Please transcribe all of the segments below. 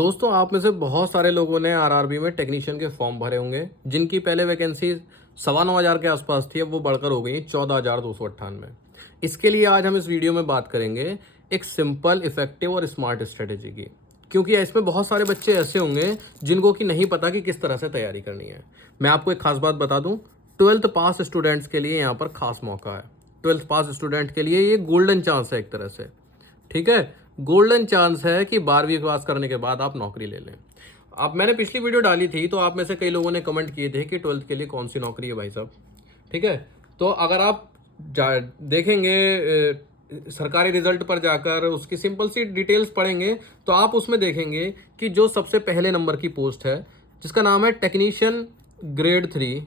दोस्तों, आप में से बहुत सारे लोगों ने आरआरबी में टेक्नीशियन के फॉर्म भरे होंगे, जिनकी पहले वैकेंसी 9,500 के आसपास थी। अब वो बढ़कर हो गई 14,298। इसके लिए आज हम इस वीडियो में बात करेंगे एक सिंपल, इफेक्टिव और स्मार्ट स्ट्रेटेजी की, क्योंकि इसमें बहुत सारे बच्चे ऐसे होंगे जिनको कि नहीं पता कि किस तरह से तैयारी करनी है। मैं आपको एक खास बात बता दूं, 12th पास स्टूडेंट्स के लिए यहाँ पर खास मौका है। 12th पास स्टूडेंट के लिए ये गोल्डन चांस है एक तरह से। ठीक है, गोल्डन चांस है कि 12वीं पास करने के बाद आप नौकरी ले लें। आप मैंने पिछली वीडियो डाली थी तो आप में से कई लोगों ने कमेंट किए थे कि 12th के लिए कौन सी नौकरी है भाई साहब। ठीक है, तो अगर आप देखेंगे सरकारी रिजल्ट पर जाकर उसकी सिंपल सी डिटेल्स पढ़ेंगे तो आप उसमें देखेंगे कि जो सबसे पहले नंबर की पोस्ट है, जिसका नाम है टेक्नीशियन ग्रेड 3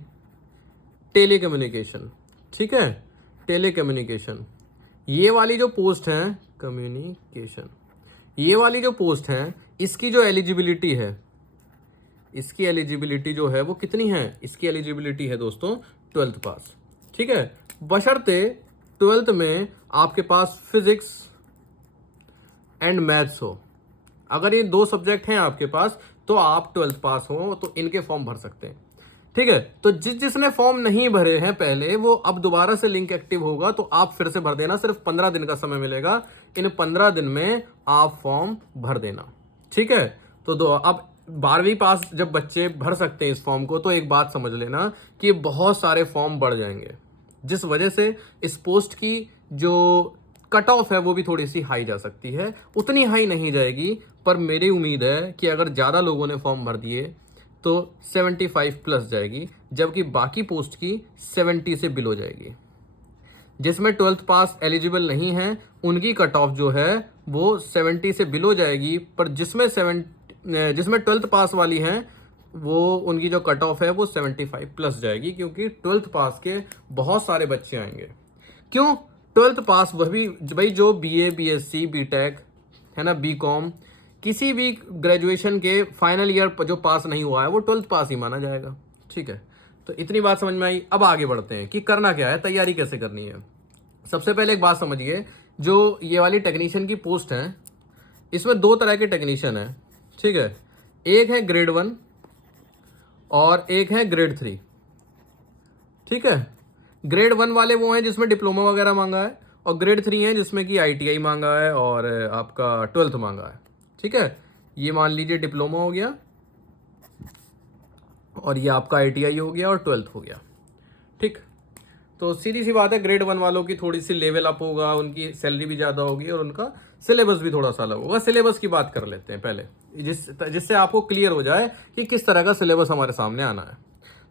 टेली कम्युनिकेशन। ठीक है, टेली कम्युनिकेशन, ये वाली जो पोस्ट है कम्युनिकेशन, ये वाली जो पोस्ट है, इसकी जो एलिजिबिलिटी है, इसकी एलिजिबिलिटी जो है वो कितनी है? इसकी एलिजिबिलिटी है दोस्तों 12th पास। ठीक है, बशर्ते 12th में आपके पास फिजिक्स एंड मैथ्स हो। अगर ये दो सब्जेक्ट हैं आपके पास तो आप 12th पास हो तो इनके फॉर्म भर सकते हैं। ठीक है, तो जिसने फॉर्म नहीं भरे हैं पहले, वो अब दोबारा से लिंक एक्टिव होगा तो आप फिर से भर देना। सिर्फ 15 दिन का समय मिलेगा, इन 15 दिन में आप फॉर्म भर देना। ठीक है, तो अब 12वीं पास जब बच्चे भर सकते हैं इस फॉर्म को, तो एक बात समझ लेना कि बहुत सारे फॉर्म बढ़ जाएंगे, जिस वजह से इस पोस्ट की जो कट ऑफ है वो भी थोड़ी सी हाई जा सकती है। उतनी हाई नहीं जाएगी, पर मेरी उम्मीद है कि अगर ज़्यादा लोगों ने फॉर्म भर दिए तो 75 प्लस जाएगी, जबकि बाकी पोस्ट की 70 से बिलो जाएगी। जिसमें 12th पास एलिजिबल नहीं है उनकी कट ऑफ जो है वो 70 से बिलो जाएगी, पर जिसमें 12th पास वाली हैं वो उनकी जो कट ऑफ है वो 75 प्लस जाएगी, क्योंकि 12th पास के बहुत सारे बच्चे आएंगे। क्यों 12th पास? वही भाई जो बीए, बीएससी, बीटेक है ना, बीकॉम, किसी भी ग्रेजुएशन के फाइनल ईयर जो पास नहीं हुआ है वो 12th पास ही माना जाएगा। ठीक है, तो इतनी बात समझ में आई। अब आगे बढ़ते हैं कि करना क्या है, तैयारी कैसे करनी है। सबसे पहले एक बात समझिए, जो ये वाली टेक्नीशियन की पोस्ट है, इसमें दो तरह के टेक्नीशियन है। ठीक है, एक है ग्रेड 1 और एक है ग्रेड 3। ठीक है, ग्रेड 1 वाले वो हैं जिसमें डिप्लोमा वगैरह मांगा है, और ग्रेड 3 है जिसमें कि आईटीआई मांगा है और आपका 12th मांगा है। ठीक है, ये मान लीजिए डिप्लोमा हो गया और ये आपका आईटीआई हो गया और 12th हो गया। ठीक, तो सीधी सी बात है, ग्रेड 1 वालों की थोड़ी सी लेवल अप होगा, उनकी सैलरी भी ज़्यादा होगी और उनका सिलेबस भी थोड़ा सा अलग होगा। सिलेबस की बात कर लेते हैं पहले, जिससे आपको क्लियर हो जाए कि किस तरह का सिलेबस हमारे सामने आना है।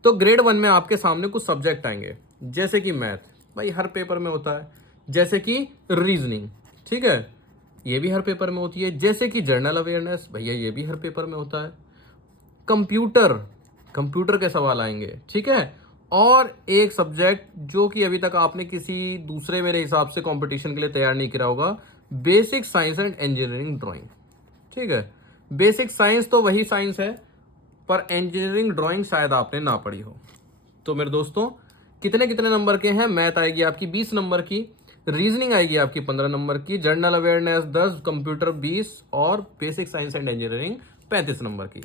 तो ग्रेड 1 में आपके सामने कुछ सब्जेक्ट आएंगे, जैसे कि मैथ, भाई हर पेपर में होता है। जैसे कि रीजनिंग, ठीक है, ये भी हर पेपर में होती है। जैसे कि जनरल अवेयरनेस, भैया ये भी हर पेपर में होता है। कंप्यूटर, कंप्यूटर के सवाल आएंगे। ठीक है, और एक सब्जेक्ट जो कि अभी तक आपने किसी दूसरे, मेरे हिसाब से, कंपटीशन के लिए तैयार नहीं किया होगा, basic science and engineering drawing. ठीक है, बेसिक साइंस तो वही साइंस है, पर इंजीनियरिंग ड्राइंग शायद आपने ना पढ़ी हो। तो मेरे दोस्तों, कितने कितने नंबर के हैं? मैथ आएगी आपकी 20 नंबर की, रीजनिंग आएगी आपकी 15 नंबर की, जनरल अवेयरनेस 10, कंप्यूटर 20 और basic science and engineering 35 number की।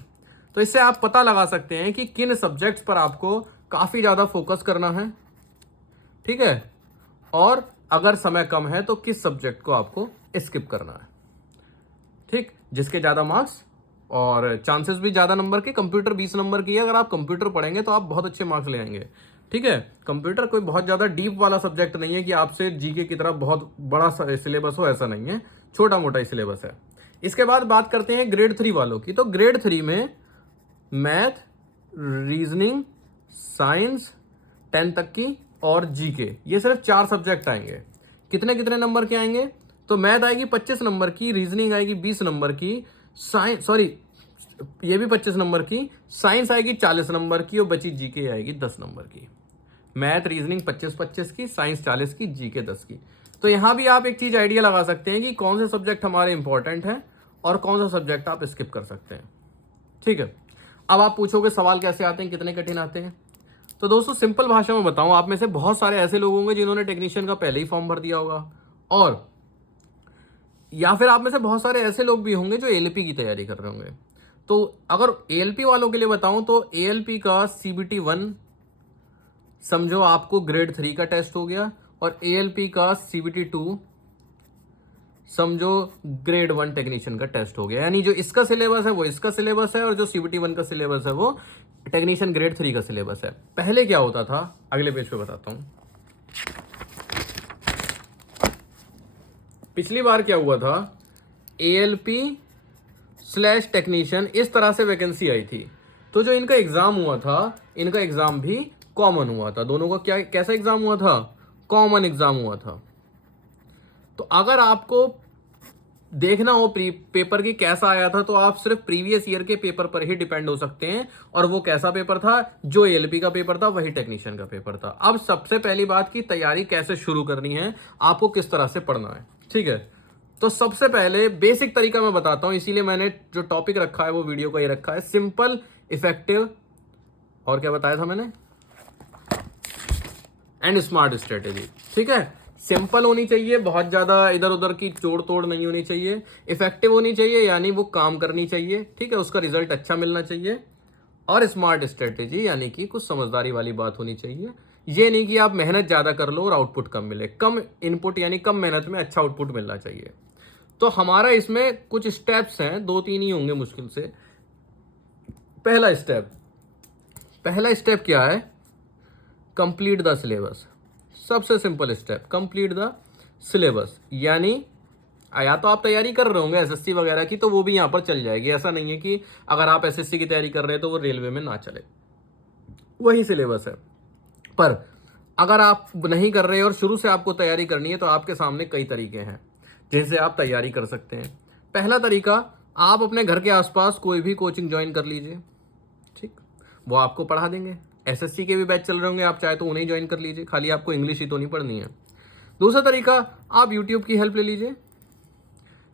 तो इससे आप पता लगा सकते हैं कि किन सब्जेक्ट्स पर आपको काफ़ी ज़्यादा फोकस करना है। ठीक है, और अगर समय कम है तो किस सब्जेक्ट को आपको स्किप करना है। ठीक, जिसके ज़्यादा मार्क्स और चांसेस भी ज़्यादा नंबर के। कंप्यूटर 20 नंबर की है, अगर आप कंप्यूटर पढ़ेंगे तो आप बहुत अच्छे मार्क्स ले आएंगे। ठीक है, कंप्यूटर कोई बहुत ज़्यादा डीप वाला सब्जेक्ट नहीं है कि आपसे जीके की तरह बहुत बड़ा सिलेबस हो, ऐसा नहीं है, छोटा मोटा ही सिलेबस है। इसके बाद बात करते हैं ग्रेड 3 वालों की। तो ग्रेड 3 में मैथ, रीजनिंग, साइंस 10 तक की और जीके, ये सिर्फ 4 सब्जेक्ट आएंगे। कितने कितने नंबर के आएंगे? तो मैथ आएगी 25 नंबर की, रीजनिंग आएगी 20 नंबर की, ये भी 25 नंबर की, साइंस आएगी 40 नंबर की और बची जीके आएगी 10 नंबर की। मैथ, रीजनिंग 25-25 की, साइंस 40 की, जीके 10 की। तो यहाँ भी आप एक चीज़ आइडिया लगा सकते हैं कि कौन से सब्जेक्ट हमारे इंपॉर्टेंट हैं और कौन सा सब्जेक्ट आप स्किप कर सकते हैं। ठीक है, अब आप पूछोगे सवाल कैसे आते हैं, कितने कठिन आते हैं? तो दोस्तों, सिंपल भाषा में बताऊं, आप में से बहुत सारे ऐसे लोग होंगे जिन्होंने टेक्नीशियन का पहले ही फॉर्म भर दिया होगा, और या फिर आप में से बहुत सारे ऐसे लोग भी होंगे जो एलपी की तैयारी कर रहे होंगे। तो अगर ALP वालों के लिए बताऊं तो ALP का CBT 1 समझो आपको ग्रेड 3 का टेस्ट हो गया, और ALP का CBT 2 समझो ग्रेड 1 टेक्नीशियन का टेस्ट हो गया। यानी जो इसका सिलेबस है वो इसका सिलेबस है, और जो CBT 1 का सिलेबस है वो टेक्नीशियन ग्रेड 3 का सिलेबस है। पहले क्या होता था, अगले पेज पे बताता हूं। पिछली बार क्या हुआ था, ALP/टेक्नीशियन इस तरह से वैकेंसी आई थी, तो जो इनका एग्जाम हुआ था, इनका एग्जाम भी कॉमन हुआ था। दोनों का क्या कैसा एग्जाम हुआ था, कॉमन एग्जाम हुआ था। तो अगर आपको देखना हो पेपर की कैसा आया था, तो आप सिर्फ प्रीवियस ईयर के पेपर पर ही डिपेंड हो सकते हैं, और वो कैसा पेपर था, जो ALP का पेपर था वही टेक्नीशियन का पेपर था। अब सबसे पहली बात की तैयारी कैसे शुरू करनी है, आपको किस तरह से पढ़ना है, ठीक है। तो सबसे पहले बेसिक तरीका मैं बताता हूं, इसीलिए मैंने जो टॉपिक रखा है वो वीडियो का ही रखा है, सिंपल, इफेक्टिव, और क्या बताया था मैंने, एंड स्मार्ट स्ट्रेटेजी, ठीक है। सिंपल होनी चाहिए, बहुत ज्यादा इधर उधर की जोड़ तोड़ नहीं होनी चाहिए। इफेक्टिव होनी चाहिए, यानी वो काम करनी चाहिए, ठीक है, उसका रिजल्ट अच्छा मिलना चाहिए। और स्मार्ट स्ट्रेटेजी यानी कि कुछ समझदारी वाली बात होनी चाहिए। ये नहीं कि आप मेहनत ज्यादा कर लो और आउटपुट कम मिले, कम इनपुट यानी कम मेहनत में अच्छा आउटपुट मिलना चाहिए। तो हमारा इसमें कुछ स्टेप्स हैं, 2-3 ही होंगे मुश्किल से। पहला स्टेप क्या है, कंप्लीट द सिलेबस। सबसे simple step, complete the syllabus. यानी या तो आप तैयारी कर रहे होंगे SSC वगैरह की, तो वो भी यहां पर चल जाएगी। ऐसा नहीं है कि अगर आप SSC की तैयारी कर रहे हैं तो वो रेलवे में ना चले, वही सिलेबस है। पर अगर आप नहीं कर रहे और शुरू से आपको तैयारी करनी है, तो आपके सामने कई तरीके हैं जिनसे आप तैयारी कर सकते हैं। पहला तरीका, आप अपने घर के आसपास कोई भी कोचिंग ज्वाइन कर लीजिए, ठीक, वो आपको पढ़ा देंगे। SSC के भी बैच चल रहे होंगे, आप चाहे तो उन्हें ज्वाइन कर लीजिए, खाली आपको इंग्लिश ही तो नहीं पढ़नी है। दूसरा तरीका, आप YouTube की हेल्प ले लीजिए।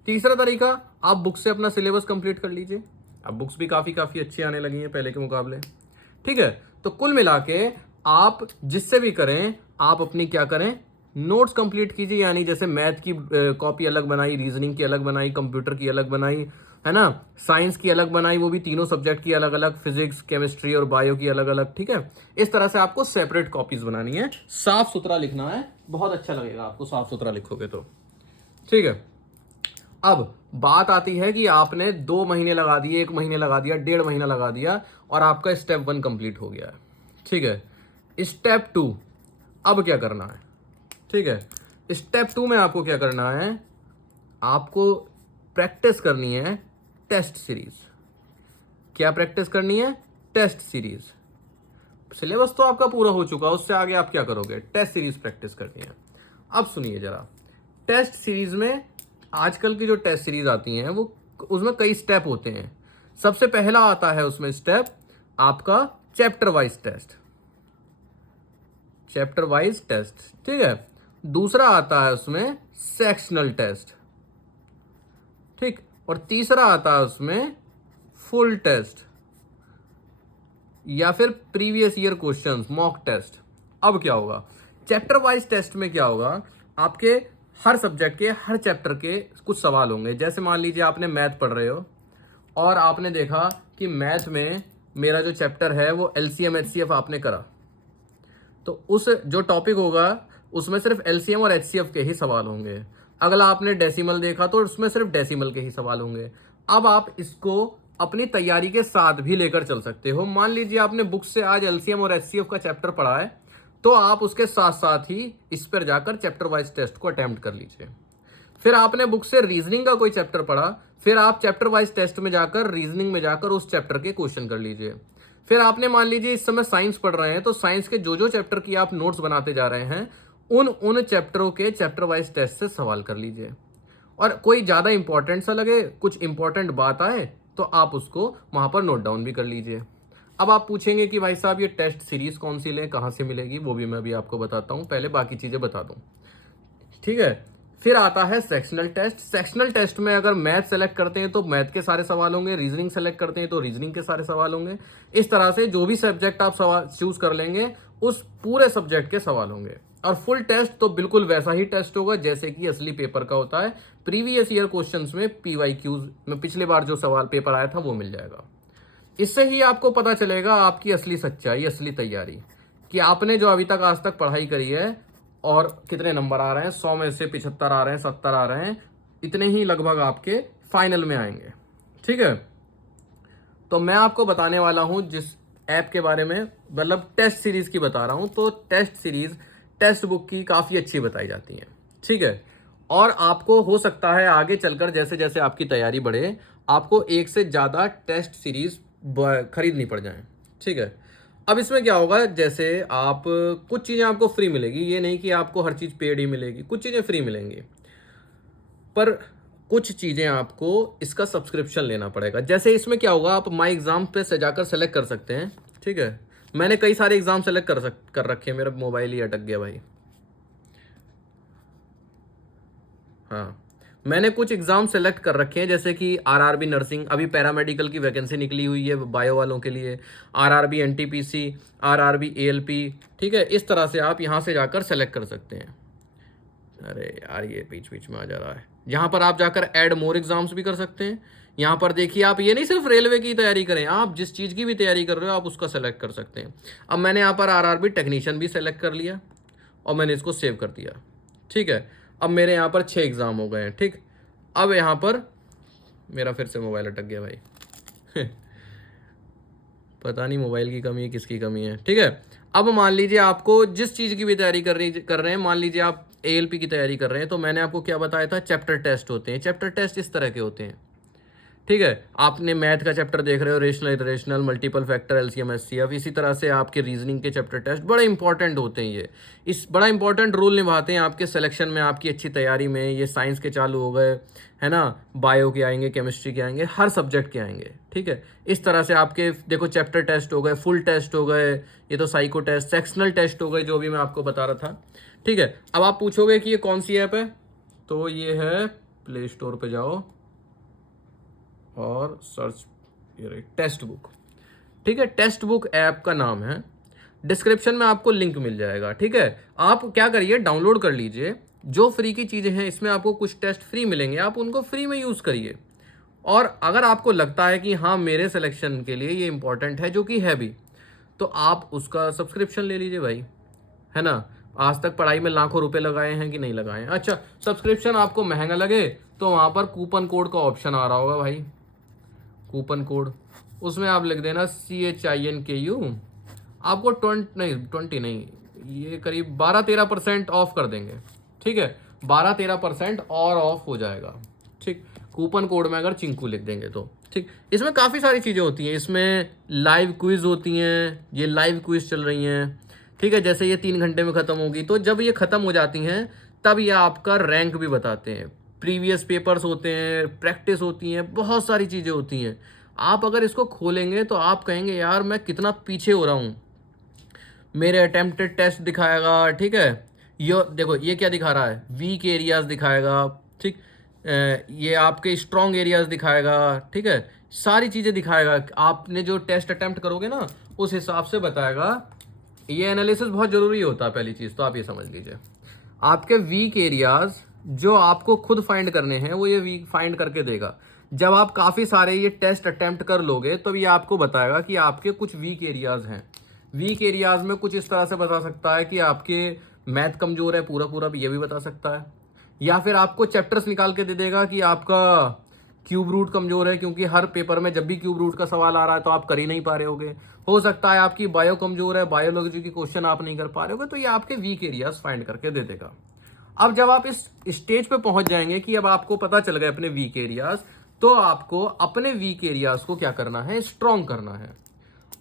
तीसरा तरीका, आप बुक से अपना सिलेबस कंप्लीट कर लीजिए। अब बुक्स भी काफ़ी अच्छी आने लगी हैं पहले के मुकाबले, ठीक है। तो कुल मिला के आप जिससे भी करें, आप अपनी क्या करें, नोट्स कंप्लीट कीजिए। यानी जैसे मैथ की कॉपी अलग बनाई, रीजनिंग की अलग बनाई, कंप्यूटर की अलग बनाई, है ना, साइंस की अलग बनाई, वो भी तीनों सब्जेक्ट की अलग अलग, फिजिक्स, केमिस्ट्री और बायो की अलग अलग, ठीक है। इस तरह से आपको सेपरेट कॉपीज बनानी है, साफ सुथरा लिखना है, बहुत अच्छा लगेगा आपको साफ सुथरा लिखोगे तो, ठीक है। अब बात आती है कि आपने 2 महीने लगा दिए, 1 महीने लगा दिया, 1.5 महीना लगा दिया, और आपका स्टेप 1 कंप्लीट हो गया है, ठीक है। स्टेप 2 अब क्या करना है, ठीक है। स्टेप 2 में आपको क्या करना है, आपको प्रैक्टिस करनी है टेस्ट सीरीज। क्या प्रैक्टिस करनी है, टेस्ट सीरीज। सिलेबस तो आपका पूरा हो चुका है, उससे आगे आप क्या करोगे, टेस्ट सीरीज प्रैक्टिस करनी है। अब सुनिए जरा, टेस्ट सीरीज में आजकल की जो टेस्ट सीरीज आती हैं वो, उसमें कई स्टेप होते हैं। सबसे पहला आता है उसमें स्टेप आपका chapter wise test, chapter wise test, ठीक है। दूसरा आता है उसमें सेक्शनल टेस्ट, ठीक, और तीसरा आता है उसमें फुल टेस्ट या फिर previous year questions, mock test. अब क्या होगा, चैप्टर वाइज टेस्ट में क्या होगा, आपके हर सब्जेक्ट के हर चैप्टर के कुछ सवाल होंगे। जैसे मान लीजिए आपने मैथ पढ़ रहे हो और आपने देखा कि मैथ में मेरा जो चैप्टर है वो LCM HCF आपने करा, तो उस जो टॉपिक होगा उसमें सिर्फ LCM और HCF के ही सवाल होंगे। अगला आपने डेसिमल देखा तो उसमें सिर्फ डेसिमल के ही सवाल होंगे। अब आप इसको अपनी तैयारी के साथ भी लेकर चल सकते हो। मान लीजिए आपने बुक से आज LCM और HCF का चैप्टर पढ़ा है, तो आप उसके साथ साथ ही इस पर जाकर चैप्टर वाइज टेस्ट को अटेम्प्ट कर लीजिए। फिर आपने बुक से रीजनिंग का कोई चैप्टर पढ़ा, फिर आप चैप्टर वाइज टेस्ट में जाकर, रीजनिंग में जाकर उस चैप्टर के क्वेश्चन कर लीजिए। फिर आपने मान लीजिए इस समय साइंस पढ़ रहे हैं, तो साइंस के जो जो चैप्टर की आप नोट्स बनाते जा रहे हैं, उन चैप्टरों के चैप्टर वाइज टेस्ट से सवाल कर लीजिए। और कोई ज़्यादा इंपॉर्टेंट सा लगे, कुछ इंपॉर्टेंट बात आए, तो आप उसको वहाँ पर नोट डाउन भी कर लीजिए। अब आप पूछेंगे कि भाई साहब ये टेस्ट सीरीज कौन सी लें, कहाँ से मिलेगी, वो भी मैं अभी आपको बताता हूँ, पहले बाकी चीज़ें बता दूँ, ठीक है। फिर आता है सेक्शनल टेस्ट। सेक्शनल टेस्ट में अगर मैथ सेलेक्ट करते हैं तो मैथ के सारे सवाल होंगे, रीजनिंग सेलेक्ट करते हैं तो रीजनिंग के सारे सवाल होंगे। इस तरह से जो भी सब्जेक्ट आप सवाल चूज कर लेंगे उस पूरे सब्जेक्ट के सवाल होंगे। और फुल टेस्ट तो बिल्कुल वैसा ही टेस्ट होगा जैसे कि असली पेपर का होता है। प्रीवियस ईयर क्वेश्चंस में PYQs में पिछले बार जो सवाल पेपर आया था वो मिल जाएगा। इससे ही आपको पता चलेगा आपकी असली सच्चाई, असली तैयारी, कि आपने जो अभी तक आज तक पढ़ाई करी है और कितने नंबर आ रहे हैं। 100 में से 75 आ रहे हैं, 70 आ रहे हैं, इतने ही लगभग आपके फाइनल में आएंगे। ठीक है, तो मैं आपको बताने वाला हूं जिस ऐप के बारे में, मतलब टेस्ट सीरीज की बता रहा हूं। तो टेस्ट सीरीज टेस्ट बुक की काफ़ी अच्छी बताई जाती है। ठीक है, और आपको हो सकता है आगे चलकर जैसे जैसे आपकी तैयारी बढ़े आपको एक से ज़्यादा टेस्ट सीरीज खरीदनी पड़ जाए। ठीक है, अब इसमें क्या होगा, जैसे आप कुछ चीज़ें आपको फ्री मिलेगी, ये नहीं कि आपको हर चीज़ पेड ही मिलेगी, कुछ चीज़ें फ्री मिलेंगी, पर कुछ चीज़ें आपको इसका सब्सक्रिप्शन लेना पड़ेगा। जैसे इसमें क्या होगा, आप माई एग्ज़ाम पे से जाकर सेलेक्ट कर सकते हैं। ठीक है, मैंने कई सारे एग्ज़ाम सेलेक्ट कर रखे हैं, मेरा मोबाइल ही अटक गया भाई। हाँ, मैंने कुछ एग्ज़ाम सेलेक्ट कर रखे हैं, जैसे कि RRB नर्सिंग, अभी पैरामेडिकल की वैकेंसी निकली हुई है बायो वालों के लिए, RRB NTPC, RRB ALP। ठीक है, इस तरह से आप यहाँ से जाकर सेलेक्ट कर सकते हैं। अरे यार ये बीच बीच में आ जा रहा है। यहाँ पर आप जाकर ऐड मोर एग्जाम्स भी कर सकते हैं। यहाँ पर देखिए, आप ये नहीं सिर्फ रेलवे की तैयारी करें, आप जिस चीज़ की भी तैयारी कर रहे हो आप उसका सेलेक्ट कर सकते हैं। अब मैंने यहाँ पर RRB टेक्नीशियन भी सेलेक्ट कर लिया और मैंने इसको सेव कर दिया। ठीक है, अब मेरे यहाँ पर 6 एग्ज़ाम हो गए हैं। ठीक, अब यहाँ पर मेरा फिर से मोबाइल अटक गया भाई पता नहीं मोबाइल की कमी है किसकी कमी है। ठीक है, अब मान लीजिए आपको जिस चीज़ की भी तैयारी कर रहे हैं, मान लीजिए आप ALP की तैयारी कर रहे हैं, तो मैंने आपको क्या बताया था, चैप्टर टेस्ट होते हैं। चैप्टर टेस्ट इस तरह के होते हैं। ठीक है, आपने मैथ का चैप्टर देख रहे हो, rational irrational, multiple factor, LCM HCF, इसी तरह से आपके रीजनिंग के चैप्टर टेस्ट बड़े इंपॉर्टेंट होते हैं। ये इस बड़ा इंपॉर्टेंट रोल निभाते हैं आपके सिलेक्शन में, आपकी अच्छी तैयारी में। ये साइंस के चालू हो गए, है ना, बायो के आएंगे, केमिस्ट्री के आएंगे, हर सब्जेक्ट के आएंगे। ठीक है, इस तरह से आपके देखो चैप्टर टेस्ट हो गए, फुल टेस्ट हो गए, ये तो साइको टेस्ट, सेक्शनल टेस्ट हो गए, जो भी मैं आपको बता रहा था। ठीक है, अब आप पूछोगे कि ये कौन सी ऐप है, तो ये है, प्ले स्टोर पे जाओ और सर्च, ये टेस्ट बुक। ठीक है, टेस्ट बुक ऐप का नाम है, डिस्क्रिप्शन में आपको लिंक मिल जाएगा। ठीक है, आप क्या करिए, डाउनलोड कर लीजिए। जो फ्री की चीज़ें हैं इसमें आपको कुछ टेस्ट फ्री मिलेंगे, आप उनको फ्री में यूज़ करिए। और अगर आपको लगता है कि हाँ मेरे सिलेक्शन के लिए ये इंपॉर्टेंट है, जो कि है भी, तो आप उसका सब्सक्रिप्शन ले लीजिए भाई, है ना। आज तक पढ़ाई में लाखों रुपए लगाए हैं कि नहीं लगाए हैं। अच्छा, सब्सक्रिप्शन आपको महंगा लगे तो वहाँ पर कूपन कोड का ऑप्शन आ रहा होगा भाई, कूपन कोड, उसमें आप लिख देना CHINKU, आपको 20 नहीं, ये करीब 12-13% ऑफ कर देंगे। ठीक है, 12-13% और ऑफ हो जाएगा। ठीक, कूपन कोड में अगर चिंकू लिख देंगे तो। ठीक, इसमें काफ़ी सारी चीज़ें होती हैं, इसमें लाइव क्विज होती हैं, ये लाइव क्विज चल रही हैं। ठीक है, जैसे ये 3 घंटे में ख़त्म होगी, तो जब ये ख़त्म हो जाती हैं तब ये आपका रैंक भी बताते हैं। प्रीवियस पेपर्स होते हैं, प्रैक्टिस होती हैं, बहुत सारी चीज़ें होती हैं। आप अगर इसको खोलेंगे तो आप कहेंगे यार मैं कितना पीछे हो रहा हूँ। मेरे अटेम्प्टेड टेस्ट दिखाएगा। ठीक है, ये देखो ये क्या दिखा रहा है, वीक एरियाज दिखाएगा। ठीक, ये आपके स्ट्रॉन्ग एरियाज दिखाएगा। ठीक है, सारी चीज़ें दिखाएगा। आपने जो टेस्ट अटेम्प्ट करोगे ना उस हिसाब से बताएगा। ये एनालिसिस बहुत ज़रूरी होता है। पहली चीज़ तो आप ये समझ लीजिए, आपके वीक एरियाज जो आपको खुद फाइंड करने हैं वो ये वीक फाइंड करके देगा। जब आप काफ़ी सारे ये टेस्ट अटेम्प्ट कर लोगे तो ये आपको बताएगा कि आपके कुछ वीक एरियाज हैं। वीक एरियाज में कुछ इस तरह से बता सकता है कि आपके मैथ कमज़ोर है, पूरा पूरा ये भी बता सकता है। या फिर आपको चैप्टर्स निकाल के दे देगा कि आपका क्यूब रूट कमज़ोर है, क्योंकि हर पेपर में जब भी क्यूब रूट का सवाल आ रहा है तो आप कर ही नहीं पा रहे होगे। हो सकता है आपकी बायो कमज़ोर है, बायोलॉजी की क्वेश्चन आप नहीं कर पा रहे होगे, तो ये आपके वीक एरियाज फाइंड करके दे देगा। अब जब आप इस स्टेज पे पहुंच जाएंगे कि अब आपको पता चल गया अपने वीक एरियाज, तो आपको अपने वीक एरियाज को क्या करना है, स्ट्रॉन्ग करना है।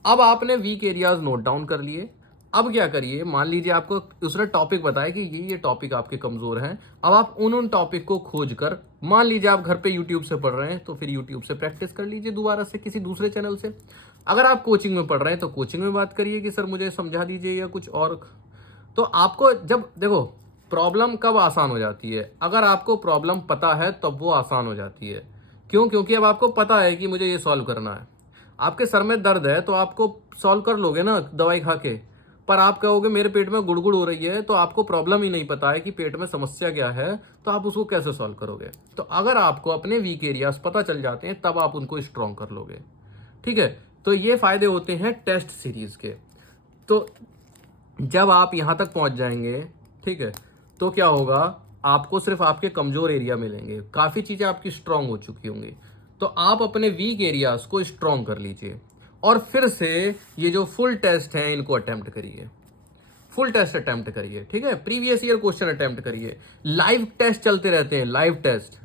अब आपने वीक एरियाज नोट डाउन कर लिए। अब क्या करिए, मान लीजिए आपको उसने टॉपिक बताया कि ये टॉपिक आपके कमज़ोर हैं। अब आप उन टॉपिक को खोज कर, मान लीजिए आप घर पे यूट्यूब से पढ़ रहे हैं तो फिर यूट्यूब से प्रैक्टिस कर लीजिए दोबारा से किसी दूसरे चैनल से। अगर आप कोचिंग में पढ़ रहे हैं तो कोचिंग में बात करिए कि सर मुझे समझा दीजिए या कुछ और। तो आपको जब देखो प्रॉब्लम कब आसान हो जाती है, अगर आपको प्रॉब्लम पता है तब वो आसान हो जाती है। क्यों? क्योंकि अब आपको पता है कि मुझे ये सॉल्व करना है। आपके सर में दर्द है तो आपको सॉल्व कर लोगे ना दवाई खा के, पर आप कहोगे मेरे पेट में गुड़गुड़ हो रही है, तो आपको प्रॉब्लम ही नहीं पता है कि पेट में समस्या क्या है, तो आप उसको कैसे सॉल्व करोगे। तो अगर आपको अपने वीक एरियाज पता चल जाते हैं तब आप उनको स्ट्रॉन्ग कर लोगे। ठीक है, तो ये फायदे होते हैं टेस्ट सीरीज के। तो जब आप यहाँ तक पहुँच जाएंगे, ठीक है, तो क्या होगा, आपको सिर्फ आपके कमजोर एरिया मिलेंगे, काफ़ी चीज़ें आपकी स्ट्रांग हो चुकी होंगी। तो आप अपने वीक एरियाज को स्ट्रांग कर लीजिए और फिर से ये जो फुल टेस्ट हैं इनको अटेम्प्ट करिए, फुल टेस्ट अटेम्प्ट करिए। ठीक है, प्रीवियस ईयर क्वेश्चन अटेम्प्ट करिए। लाइव टेस्ट चलते रहते हैं, लाइव टेस्ट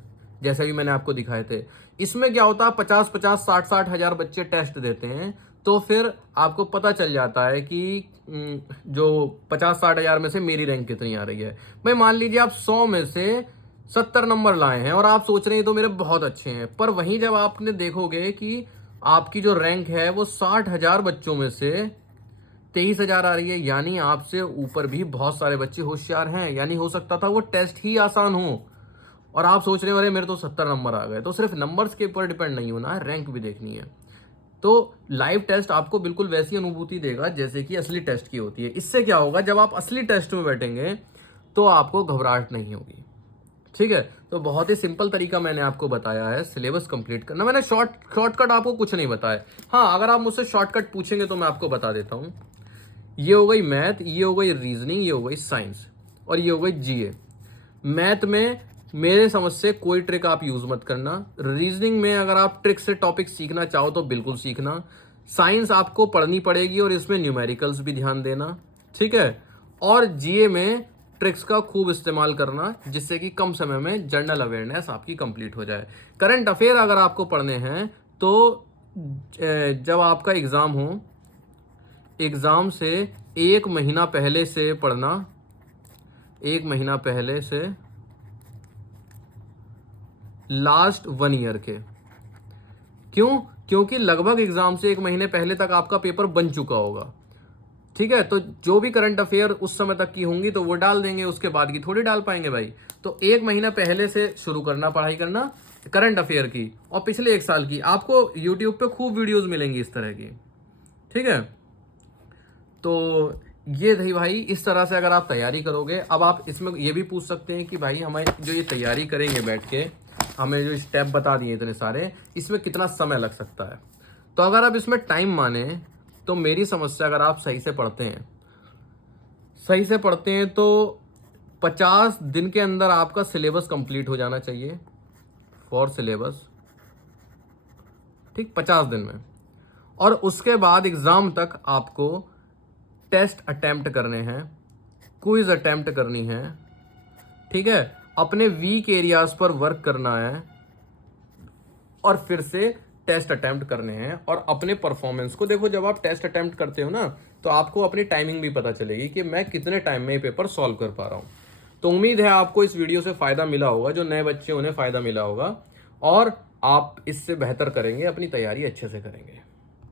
जैसे भी मैंने आपको दिखाए थे। इसमें क्या होता है, 50-50, 60-60 हजार बच्चे टेस्ट देते हैं, तो फिर आपको पता चल जाता है कि जो 50-60 हजार में से मेरी रैंक कितनी आ रही है। भाई मान लीजिए आप 100 में से 70 नंबर लाए हैं और आप सोच रहे हैं तो मेरे बहुत अच्छे हैं, पर वहीं जब आपने देखोगे कि आपकी जो रैंक है वो 60,000 बच्चों में से 23,000 आ रही है, यानी आपसे ऊपर भी बहुत सारे बच्चे होशियार हैं, यानी हो सकता था वो टेस्ट ही आसान हो और आप सोच रहे हो अरे मेरे तो 70 नंबर आ गए। तो सिर्फ नंबर्स के ऊपर डिपेंड नहीं होना है, रैंक भी देखनी है। तो लाइव टेस्ट आपको बिल्कुल वैसी अनुभूति देगा जैसे कि असली टेस्ट की होती है। इससे क्या होगा, जब आप असली टेस्ट में बैठेंगे तो आपको घबराहट नहीं होगी। ठीक है, तो बहुत ही सिंपल तरीका मैंने आपको बताया है सिलेबस कंप्लीट करना। मैंने शॉर्टकट आपको कुछ नहीं बताया। हाँ, अगर आप मुझसे शॉर्टकट पूछेंगे तो मैं आपको बता देता हूँ। ये हो गई मैथ, ये हो गई रीजनिंग, ये हो गई साइंस और ये हो गई जीए। मैथ में मेरे समझ से कोई ट्रिक आप यूज मत करना। रीजनिंग में अगर आप ट्रिक से टॉपिक सीखना चाहो तो बिल्कुल सीखना। साइंस आपको पढ़नी पड़ेगी और इसमें न्यूमेरिकल्स भी ध्यान देना। ठीक है, और जीए में ट्रिक्स का खूब इस्तेमाल करना जिससे कि कम समय में जनरल अवेयरनेस आपकी कंप्लीट हो जाए। करंट अफेयर अगर आपको पढ़ने हैं तो जब आपका एग्ज़ाम हो, एग्ज़ाम से 1 महीना पहले से पढ़ना, 1 महीना पहले से लास्ट 1 ईयर के। क्यों? क्योंकि लगभग एग्जाम से 1 महीने पहले तक आपका पेपर बन चुका होगा। ठीक है, तो जो भी करंट अफेयर उस समय तक की होंगी तो वो डाल देंगे, उसके बाद की थोड़ी डाल पाएंगे भाई। तो 1 महीना पहले से शुरू करना पढ़ाई करना करंट अफेयर की, और पिछले 1 साल की। आपको यूट्यूब पे खूब वीडियोस मिलेंगी इस तरह की। ठीक है, तो ये थी भाई, इस तरह से अगर आप तैयारी करोगे। अब आप इसमें ये भी पूछ सकते हैं कि भाई हमें जो ये तैयारी करेंगे बैठ के, हमें जो स्टेप बता दिए इतने सारे, इसमें कितना समय लग सकता है। तो अगर आप इसमें टाइम माने तो मेरी समस्या, अगर आप सही से पढ़ते हैं तो 50 दिन के अंदर आपका सिलेबस कंप्लीट हो जाना चाहिए फॉर सिलेबस। ठीक, 50 दिन में। और उसके बाद एग्ज़ाम तक आपको टेस्ट अटेम्प्ट करने हैं, क्विज अटेम्प्ट करनी है। ठीक है, अपने वीक एरियाज पर वर्क करना है और फिर से टेस्ट अटेम्प्ट करने हैं। और अपने परफॉर्मेंस को देखो, जब आप टेस्ट अटेम्प्ट करते हो ना तो आपको अपनी टाइमिंग भी पता चलेगी कि मैं कितने टाइम में ये पेपर सॉल्व कर पा रहा हूँ। तो उम्मीद है आपको इस वीडियो से फ़ायदा मिला होगा, जो नए बच्चे उन्हें फ़ायदा मिला होगा और आप इससे बेहतर करेंगे, अपनी तैयारी अच्छे से करेंगे।